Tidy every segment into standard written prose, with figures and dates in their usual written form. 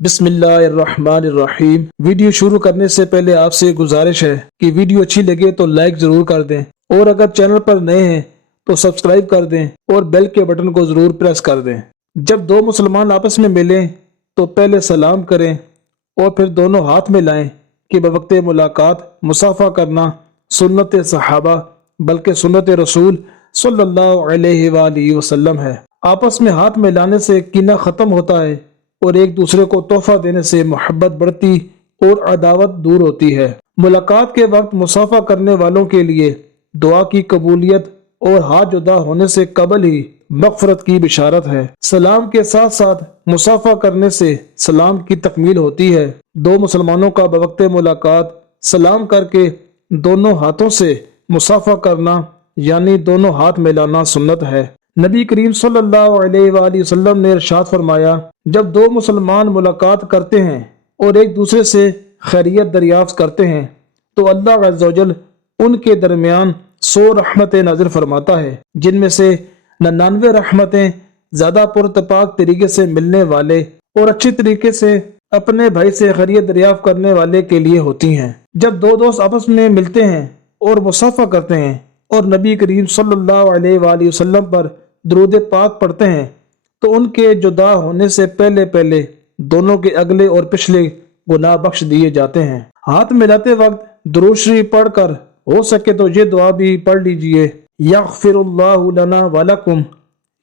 بسم اللہ الرحمن الرحیم۔ ویڈیو شروع کرنے سے پہلے آپ سے گزارش ہے کہ ویڈیو اچھی لگے تو لائک ضرور کر دیں، اور اگر چینل پر نئے ہیں تو سبسکرائب کر دیں اور بیل کے بٹن کو ضرور پریس کر دیں۔ جب دو مسلمان آپس میں ملیں تو پہلے سلام کریں اور پھر دونوں ہاتھ میں لائیں کہ بوقت ملاقات مصافحہ کرنا سنت صحابہ بلکہ سنت رسول صلی اللہ علیہ وآلہ وسلم ہے۔ آپس میں ہاتھ ملانے سے کینہ ختم ہوتا ہے اور ایک دوسرے کو تحفہ دینے سے محبت بڑھتی اور عداوت دور ہوتی ہے۔ ملاقات کے وقت مصافحہ کرنے والوں کے لیے دعا کی قبولیت اور ہاتھ جدا ہونے سے قبل ہی مغفرت کی بشارت ہے۔ سلام کے ساتھ ساتھ مصافحہ کرنے سے سلام کی تکمیل ہوتی ہے۔ دو مسلمانوں کا بوقت ملاقات سلام کر کے دونوں ہاتھوں سے مصافحہ کرنا یعنی دونوں ہاتھ ملانا سنت ہے۔ نبی کریم صلی اللہ علیہ وآلہ وسلم نے ارشاد فرمایا، جب دو مسلمان ملاقات کرتے ہیں اور ایک دوسرے سے خیریت دریافت کرتے ہیں تو اللہ عز و جل ان کے درمیان 100 رحمتیں نازل فرماتا ہے، جن میں سے 99 رحمتیں زیادہ پراتفاق طریقے سے ملنے والے اور اچھی طریقے سے اپنے بھائی سے خیریت دریافت کرنے والے کے لیے ہوتی ہیں۔ جب دو دوست آپس میں ملتے ہیں اور مصافحہ کرتے ہیں اور نبی کریم صلی اللہ علیہ وآلہ وسلم پر درود پاک پڑھتے ہیں تو ان کے جدا ہونے سے پہلے پہلے دونوں کے اگلے اور پچھلے گناہ بخش دیے جاتے ہیں۔ ہاتھ ملاتے وقت درود شریف پڑھ کر ہو سکے تو یہ دعا بھی پڑھ لیجئے، یغفر اللہ لنا ولکم،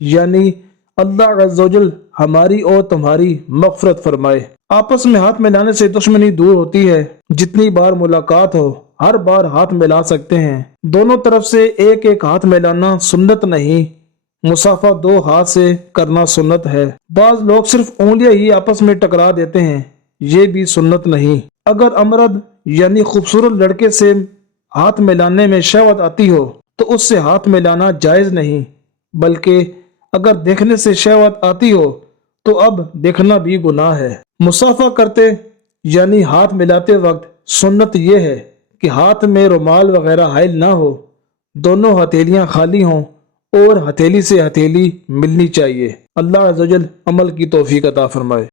یعنی اللہ عز و جل ہماری اور تمہاری مغفرت فرمائے۔ آپس میں ہاتھ ملانے سے دشمنی دور ہوتی ہے۔ جتنی بار ملاقات ہو ہر بار ہاتھ ملا سکتے ہیں۔ دونوں طرف سے ایک ایک ہاتھ ملانا سنت نہیں، مصافحہ دو ہاتھ سے کرنا سنت ہے۔ بعض لوگ صرف انگلیاں ہی آپس میں ٹکرا دیتے ہیں، یہ بھی سنت نہیں۔ اگر امرد یعنی خوبصورت لڑکے سے ہاتھ ملانے میں شہوت آتی ہو تو اس سے ہاتھ ملانا جائز نہیں، بلکہ اگر دیکھنے سے شہوت آتی ہو تو اب دیکھنا بھی گناہ ہے۔ مصافحہ کرتے یعنی ہاتھ ملاتے وقت سنت یہ ہے کہ ہاتھ میں رومال وغیرہ حائل نہ ہو، دونوں ہتھیلیاں خالی ہوں اور ہتھیلی سے ہتھیلی ملنی چاہیے۔ اللہ عز و جل عمل کی توفیق عطا فرمائے۔